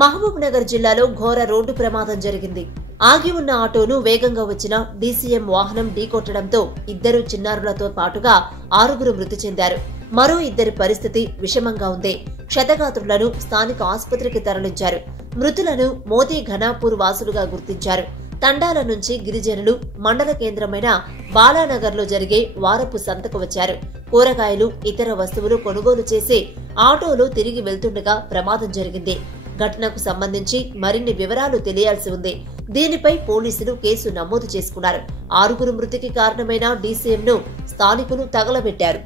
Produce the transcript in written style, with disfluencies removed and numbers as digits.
మహబూబ్ నగర్ జిల్లాలో ఘోర రోడ్డు ప్రమాదం జరిగింది. ఆగి ఉన్న ఆటోను వేగంగా వచ్చిన డీసీఎం వాహనం ఢీకొట్టడంతో 2 చిన్నారులతో పాటుగా 6 మృతి చెందారు. మరో 2 పరిస్థితి విషమంగా ఉంది. క్షతగాత్రులను స్థానిక ఆసుపత్రికి తరలించారు. మృతులను మోదీ ఘనాపూర్ వాసులుగా గుర్తించారు. తండాల నుంచి గిరిజనులు మండల కేంద్రమైన బాలానగర్లో జరిగే వారపు సంతకు వచ్చారు. కూరగాయలు, ఇతర వస్తువులు కొనుగోలు చేసి ఆటోలో తిరిగి వెళ్తుండగా ప్రమాదం జరిగింది. ఘటనకు సంబంధించి మరిన్ని వివరాలు తెలియాల్సి ఉంది. దీనిపై పోలీసులు కేసు నమోదు చేసుకున్నారు. 6 మృతికి కారణమైన డీసీఎంను స్థానికులు తగలబెట్టారు.